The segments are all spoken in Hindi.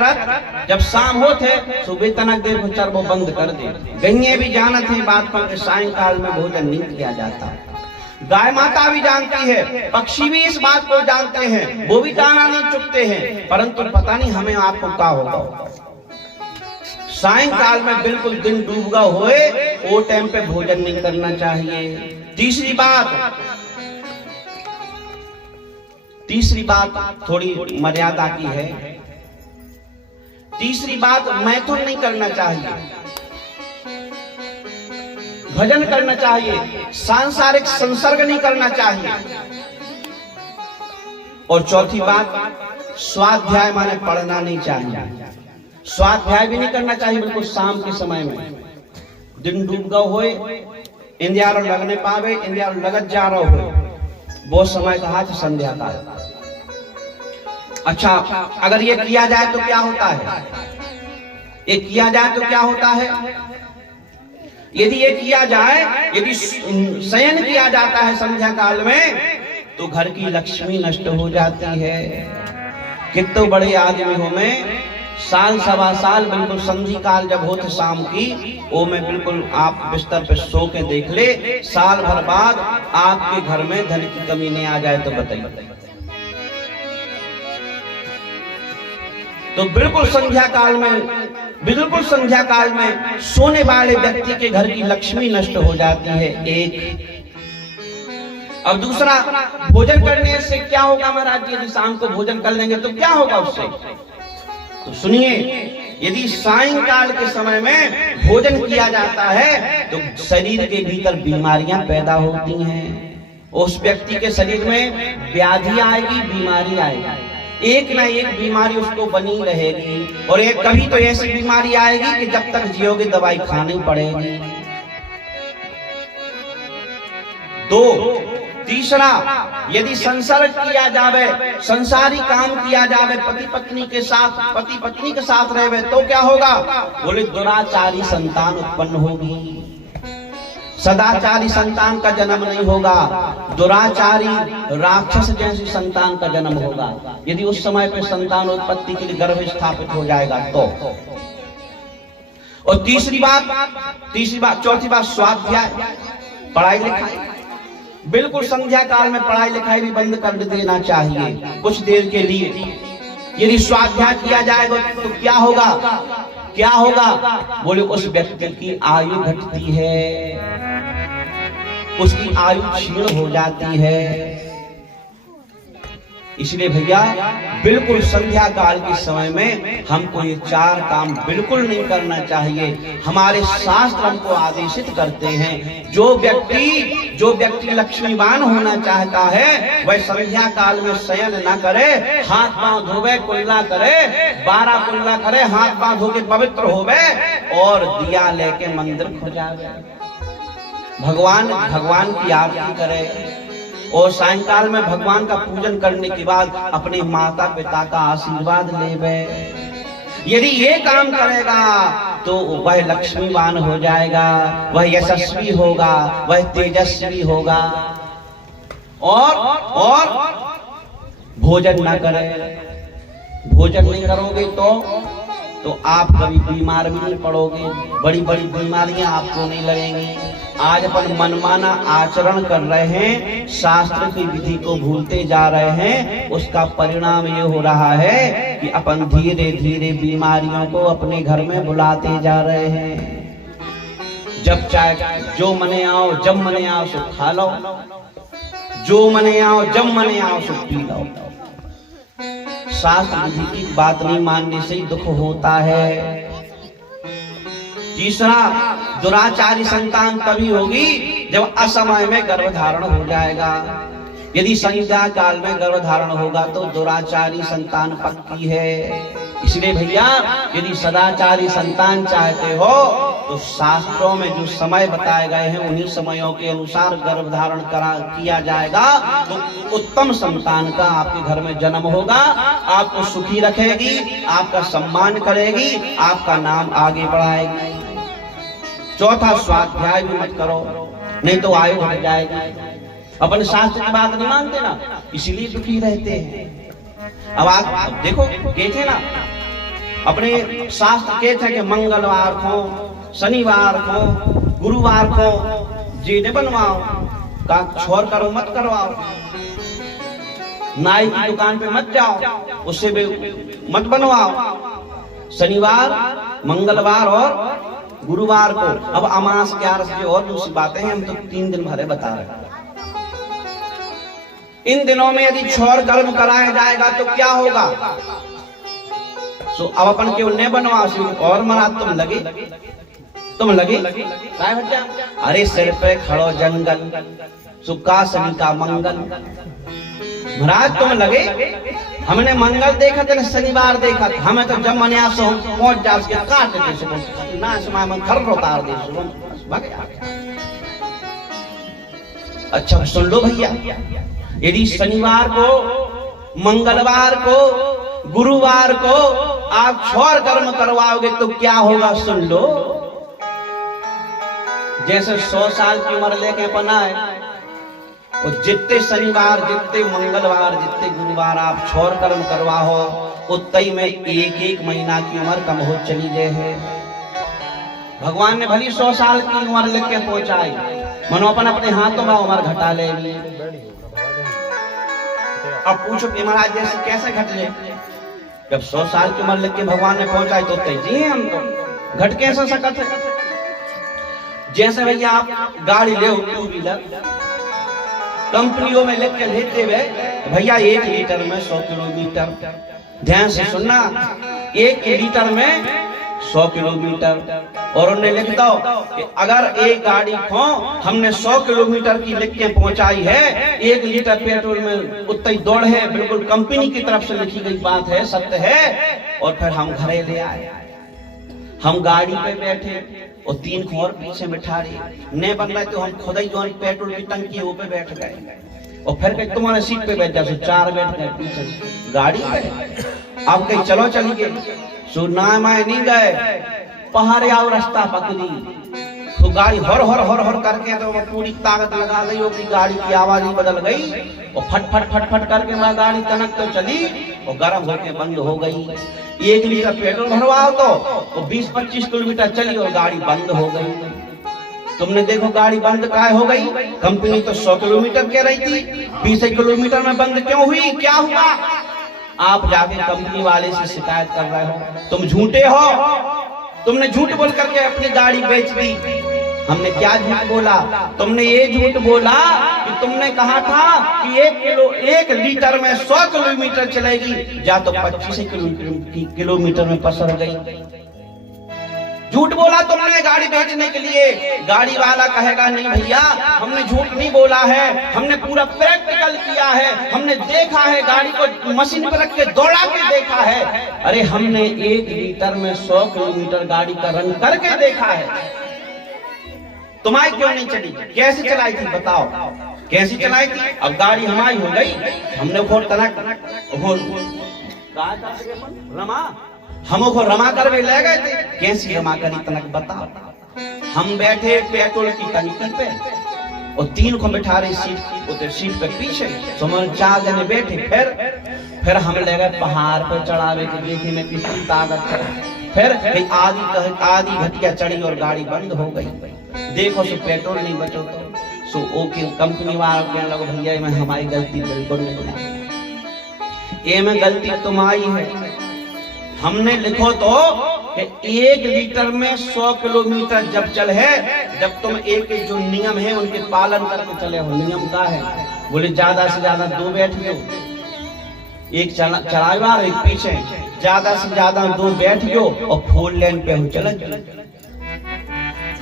करत जब शाम होते सुबह तनक देर चर वो बंद कर दे। गइये भी जानत है बात को कि सायंकाल में भोजन नहीं किया जाता। गाय माता भी जानती है, पक्षी भी इस बात को जानते हैं, वो भी दाना नहीं चुगते हैं, परंतु पता नहीं हमें आपको क्या होगा। सायंकाल में बिल्कुल दिन डूबगा होए वो टाइम पे भोजन नहीं करना चाहिए। तीसरी बात थोड़ी मर्यादा की है। तीसरी बात मैथुन नहीं करना चाहिए, भजन करना चाहिए, सांसारिक संसर्ग नहीं करना चाहिए। और चौथी बात स्वाध्याय माने पढ़ना नहीं चाहिए। स्वाध्याय भी नहीं करना चाहिए बिल्कुल शाम के समय में। दिन डूब गए होए, इंदियारो लगने पावे, इंदियारो लगत जा रहा हो, वो समय कहा था संध्या काल। अच्छा, अगर ये किया जाए तो क्या होता है? ये किया जाए तो क्या होता है? यदि ये किया जाए, यदि शयन किया जाता है संध्या काल में, तो घर की लक्ष्मी नष्ट हो जाती है। कितने बड़े आदमी हो में साल सवा साल बिल्कुल संधि काल जब होते शाम की, वो में बिल्कुल आप बिस्तर पे सो के देख ले, साल भर बाद आपके घर में धन की कमी नहीं आ जाए तो बताइए। तो बिल्कुल संध्या काल में सोने वाले व्यक्ति के घर की लक्ष्मी नष्ट हो जाती है। एक अब दूसरा, भोजन करने से क्या होगा महाराज जी? यदि शाम को भोजन कर लेंगे तो क्या होगा उससे? तो सुनिए, यदि सायंकाल के समय में भोजन किया जाता है तो शरीर के भीतर बीमारियां पैदा होती हैं। उस व्यक्ति के शरीर में व्याधि आएगी, बीमारी आएगी, एक ना एक बीमारी उसको बनी रहेगी। और एक कभी तो ऐसी बीमारी आएगी कि जब तक जियोगे दवाई खानी पड़ेगी। तीसरा, यदि संसर्ग किया जावे, संसारी काम किया जावे, पति पत्नी के साथ रहे तो क्या होगा? बोले दुराचारी संतान उत्पन्न होगी, सदाचारी संतान का जन्म नहीं होगा, दुराचारी राक्षस जैसी संतान का जन्म होगा। यदि उस समय पे संतान उत्पत्ति के लिए गर्भ स्थापित हो जाएगा तो। और चौथी बात स्वाध्याय, पढ़ाई लिखाई। बिल्कुल संध्या काल में पढ़ाई लिखाई भी बंद कर देना चाहिए कुछ देर के लिए। यदि स्वाध्याय किया जाएगा तो क्या होगा? बोले उस व्यक्ति की आयु घटती है, उसकी आयु क्षीण हो जाती है। इसलिए भैया बिल्कुल संध्या काल के समय में हमको ये चार काम बिल्कुल नहीं करना चाहिए। हमारे शास्त्र हमको आदेशित करते हैं, जो व्यक्ति लक्ष्मीवान होना चाहता है वह संध्या काल में शयन न करे, हाथ पांव धोवे, कुल्ला करे, 12 कुल्ला करे, हाथ पांव धो के पवित्र होवे और दिया लेके मंदिर खो जावे, भगवान की आरती करे और सायंकाल में भगवान का पूजन करने के बाद अपने माता पिता का आशीर्वाद लेवे। यदि ये काम करेगा तो वह लक्ष्मीवान हो जाएगा, वह यशस्वी होगा, वह तेजस्वी होगा। और भोजन ना करे, भोजन नहीं करोगे तो आप कभी बीमार भी नहीं पड़ोगे, बड़ी बड़ी बीमारियां आपको नहीं लगेंगी। आज अपन मनमाना आचरण कर रहे हैं, शास्त्र की विधि को भूलते जा रहे हैं, उसका परिणाम ये हो रहा है कि अपन धीरे धीरे बीमारियों को अपने घर में बुलाते जा रहे हैं। जब चाहे जो मने आओ, जब मने आओ सो खा लो, जो मने आओ, जब मने आओ सो पी लो। शास्त्र विधि की बात नहीं मानने से ही दुख होता है। तीसरा, दुराचारी संतान तभी होगी जब असमय में गर्भधारण हो जाएगा। यदि संध्या काल में गर्भधारण होगा तो दुराचारी संतान पक्की है। इसलिए भैया यदि सदाचारी संतान चाहते हो तो शास्त्रों में जो समय बताए गए हैं उन्हीं समयों के अनुसार गर्भधारण किया जाएगा तो उत्तम संतान का आपके घर में जन्म होगा, आपको सुखी रखेगी, आपका सम्मान करेगी, आपका नाम आगे बढ़ाएगी। चौथा, स्वाध्याय भी मत करो, नहीं तो आयु बढ़ जाएगी। अपन शास्त्र की बात नहीं मानते ना, इसीलिए दुखी रहते हैं। अब आप देखो, देखे ना अपने शास्त्र कहते हैं कि मंगलवार को, शनिवार को, गुरुवार को जी ने बनवाओ, का छोड़ करो मत करवाओ, नाई की दुकान पे मत जाओ, उससे भी मत बनवाओ। शनिवार, मंगलवार और गुरुवार को। अब अमास, ग्यारस की और दूसरी बातें हैं, हम तो 3 दिन भरे बता रहे हैं। इन दिनों में यदि छोड़ कर्म कराया जाएगा तो क्या होगा? सो अब अपन केवल नहीं बनवाओ और मना तुम लगे अरे सिर पे खड़ो जंगल, सुखा सभी का मंगल। महाराज तुम लगे, हमने मंगल देखा था, शनिवार देखा था, हमें तो जब मनिया से हम पहुंच जा के काट देते सुबह ना समय में घर उतार दे सुबह। अच्छा सुन लो भैया, यदि शनिवार को, मंगलवार को, गुरुवार को आप छोड़ कर्म करवाओगे तो क्या होगा? सुन लो, जैसे 100 साल की उम्र लेके अपना है, और जितने शनिवार, जितने मंगलवार, जितने गुरुवार आप छोड़ कर्म करवाओ, उतने में 1-1 महीना की उम्र कम हो चली गए है। भगवान ने भली 100 साल की उम्र लेके पहुंचाई, मनो अपन अपने हाथों में उम्र घटा ले। अब पूछो कि महाराज जैसे कैसे घट ले? जब 100 साल की उम्र लेके भगवान ने पहुंचाई तो तेजी है, हम तो घट कैसे सकत है? जैसे भैया आप गाड़ी ले, 2 व्हीलर कंपनियों में लेके लेते हुए भैया 1 लीटर में 100 किलोमीटर, ध्यान से सुनना, 1 लीटर में 100 किलोमीटर। और उन्हें लिख दो कि अगर एक गाड़ी को हमने 100 किलोमीटर की लिख के पहुंचाई है, 1 लीटर पेट्रोल में उतना ही दौड़ है, बिल्कुल कंपनी की तरफ से लिखी गई बात है, सत्य है। और फिर हम घरे ले आए, हम गाड़ी पे बैठे और 3 को और पीछे बिठा रही, नहीं बन रहा तो हम खुद ही जो पेट्रोल की टंकी ऊपर बैठ गए, और फिर कहीं तुम्हारे सीट पे बैठ जाओ, 4 बैठ गए पीछे गाड़ी पे। अब कहीं चलो चली गई, सो ना मैं नहीं गए, पहाड़ आओ रास्ता पकड़ी, तो गाड़ी हर हर हर हर करके तो पूरी ताकत लगा दी, वो गाड़ी की आवाज बदल गई, और फट फट फट फट करके मैं गाड़ी तनक तो चली और गर्म होके बंद हो गई। 1 लीटर पेट्रोल भरवाओ तो 20-25 किलोमीटर चली और गाड़ी बंद हो गई। तुमने देखो गाड़ी बंद काहे हो गई? कंपनी तो 100 किलोमीटर कह रही थी, 20 किलोमीटर में बंद क्यों हुई? क्या हुआ? आप जाके कंपनी वाले से शिकायत कर रहे हो, तुम झूठे हो, तुमने झूठ बोल करके अपनी गाड़ी बेच दी। हमने क्या झूठ बोला? तुमने ये झूठ बोला कि तुमने कहा था कि 1 लीटर में 100 किलोमीटर चलेगी, जा तो 25 किलोमीटर में पसर गई। झूठ बोला तुमने गाड़ी बेचने के लिए। गाड़ी वाला कहेगा नहीं भैया हमने झूठ नहीं बोला है, हमने पूरा प्रैक्टिकल किया है, हमने देखा है, गाड़ी को मशीन पर रख के दौड़ा के देखा है। अरे हमने 1 लीटर में 100 किलोमीटर गाड़ी का रन करके देखा है। तुम्हारी क्यों नहीं चली? कैसे चलाई थी बताओ, कैसी चलाई थी? अब गाड़ी हमारी हो गई, हमने खोल तनक रमा, हमको रमा कर भी ले गए थे। कैसी रमा करी तनक बताओ? हम बैठे पेट्रोल की टंकी पे और 3 को बिठा रही सीट पे पीछे, तो हम 4 जने बैठे। फिर हम ले गए पहाड़ पे चढ़ावे के, देखे में कितनी ताकत है। फिर आधी घटिया चढ़ी और गाड़ी बंद हो गई। देखो सो पेट्रोल नहीं बचो तो सो ओके कंपनी वाला कहने लगो भैया में हमारी गलती बिल्कुल नहीं, ये में गलती तुम्हारी है। हमने लिखो तो कि 1 लीटर में 100 किलोमीटर जब चल है, जब तुम एक जो नियम है उनके पालन करके चले हो। नियम का है? बोले ज्यादा से ज्यादा 2 बैठियो, एक चलावा एक पीछे, ज्यादा से ज्यादा 2 बैठियो और 4 लेन पे हो चल,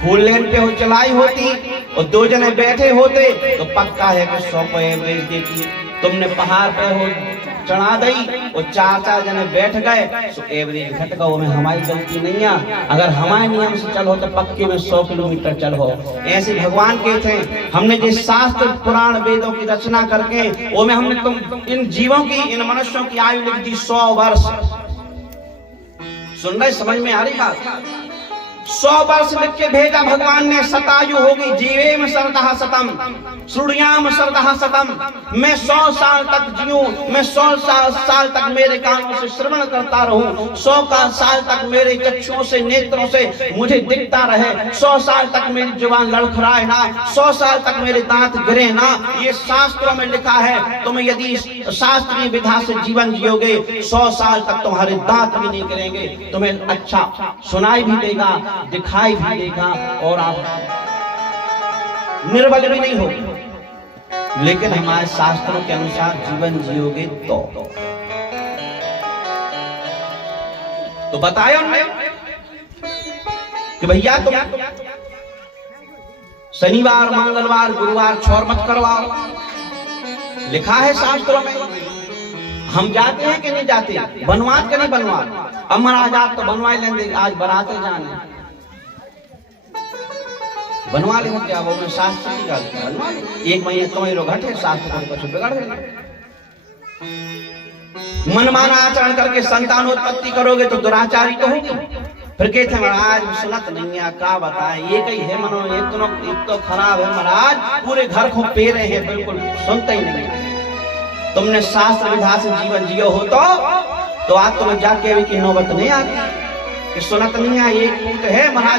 4 लेन पे हो चलाई होती और 2 जने बैठे होते तो पक्का है कि 100 को एवरेज देती। तुमने पहाड़ पे हो चढ़ा दी और 4 जने बैठ गए तो एवरेज घट गया। में हमारी गलती नहीं है। अगर हमारे नियम से चलो तो पक्के में 100 किलोमीटर चलो। ऐसे भगवान के थे, हमने जिस शास्त्र पुराण वेदों की रचना करके वो में हमने तुम इन जीवों की, इन मनुष्यों की आयु लिख दी 100 वर्ष। सुन रहे, समझ में आ रही बात? 100 वर्ष लिख के भेजा भगवान ने, शतायु होगी, जीवेम शरदः शतम श्रुणयाम शरदः शतम। मैं 100 साल तक जीऊं, मैं 100 साल तक मेरे कानों से श्रवण करता रहूं, 100 साल तक मेरे चक्षुओं से, नेत्रों से मुझे दिखता रहे, 100 साल तक मेरी जुबान लड़खड़ाए ना, 100 साल तक मेरे दांत गिरे ना। ये शास्त्रों में लिखा है। तुम यदि शास्त्रीय विधा से जीवन जियोगे, 100 साल तक तुम्हारे दांत भी नहीं गिरेंगे, तुम्हें अच्छा सुनाई भी देगा, दिखाई भी देगा, और आप निर्बल भी नहीं होगे। लेकिन हमारे शास्त्रों के अनुसार जीवन जियोगे तो बताया उन्होंने कि भैया तुम शनिवार, मंगलवार, गुरुवार छोड़ मत करवाओ। लिखा है शास्त्रों में। हम जाते हैं कि नहीं जाते? बनवात के नहीं बनवात? अब महाराज आप तो बनवा लेंगे, आज बराते जाने बनवा ले, क्या वो में शास्त्र की गल बनवा ले। 1 महीने तुम्हें लोग हटे, शास्त्र को कुछ बिगड़ गए। मनमाना आचरण करके संतानोत्पत्ति करोगे तो दुराचारी तो होगी। फिर कहते हैं महाराज सुनत नहीं है, क्या बताएं, ये कहीं है मनो, एक तो खराब है महाराज, पूरे घर को पेरे हैं, बिल्कुल सुनते ही नहीं। तुमने शास्त्र विधा से जीवन जियो हो तो आज तुम्हें जाके की नौबत नहीं आती कि सुनत नहीं है, एक पूत है महाराज